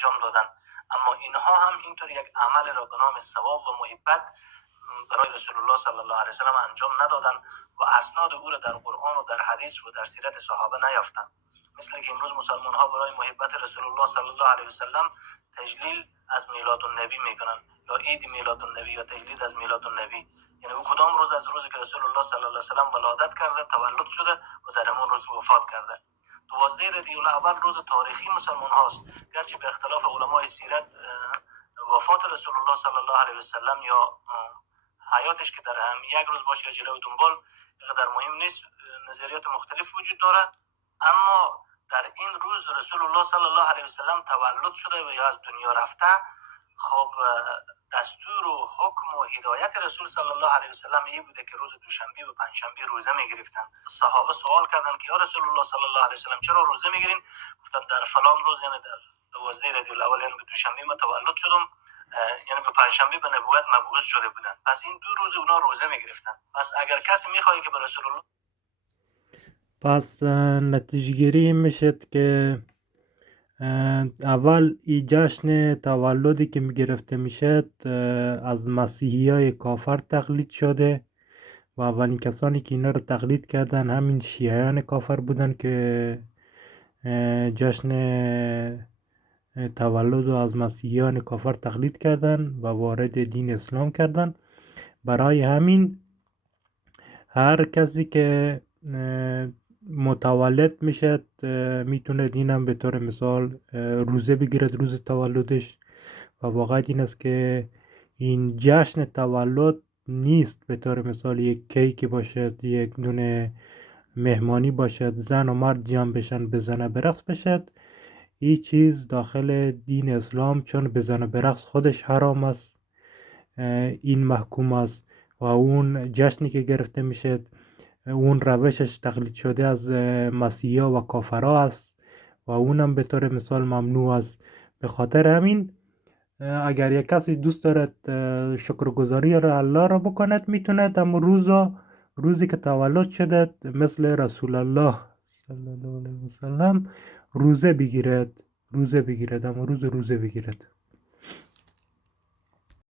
انجام دادن، اما اینها هم اینطور یک عمل را به نام ثواب و محبت برای رسول الله صلی الله علیه وسلم انجام ندادن و اسناد او را در قرآن و در حدیث و در سیرت صحابه نیافتند. مثل که امروز مسلمان ها برای محبت رسول الله صلی الله علیه وسلم تجلیل از میلاد النبی میکنن، یا عید میلاد النبی یا تجلیل از میلاد النبی. یعنی او کدام روز از روزی که رسول الله صلی الله علیه وسلم ولادت کرده، تولد شده و در همون روز وفات کرده. 12 ربیع الاول روز تاریخی مسلمان هاست، گرچه به اختلاف علمای سیرت وفات رسول الله صلی الله علیه وسلم یا حیاتش که در هم یک روز باشه یا جلو دنبال در مهم نیست، نظریات مختلف وجود داره. اما در این روز رسول الله صلی الله علیه وسلم تولد شده و یا از دنیا رفته. خب دستور و حکم و هدایت رسول صلی الله علیه وسلم این بوده که روز دوشنبه و پنجشنبه روزه میگرفتن. صحابه سوال کردند که یا رسول الله صلی الله علیه وسلم چرا روزه میگیرین؟ گفتن در فلان روز، یعنی در 12 ربیع الاول، یعنی به دوشنبه ما تولد شدم، یعنی به پنجشنبه به نبوت مبعوث شده بودن. پس این 2 روز اونا روزه میگرفتن. پس اگر کسی میخواد که به رسول الله، پس نتیجه گیری میشد که اول این جشن تولدی که میگرفته میشد از مسیحی های کافر تقلید شده و اولین کسانی که اینا رو تقلید کردن همین شیعیان کافر بودن که جشن تولد رو از مسیحیان کافر تقلید کردن و وارد دین اسلام کردن. برای همین هر کسی که متولد میشد میتونه دینم به طور مثال روزه بگیرد روز تولدش. و واقعیت این است که این جشن تولد نیست به طور مثال یک کیک باشد، یک دونه مهمانی باشد، زن و مرد جمع بشن بزنه برقص بشد. این چیز داخل دین اسلام چون بزنه برقص خودش حرام است، این محکوم است و اون جشنی که گرفته میشد اون روشش تقلید شده از مسیحا و کافرها است و اونم به طور مثال ممنوع است. به خاطر همین اگر یک کسی دوست دارد شکرگزاری را الله را بکند میتوند اما روزی که تولد شده مثل رسول الله صلی الله علیه وسلم روزه بگیرد اما روزه بگیرد.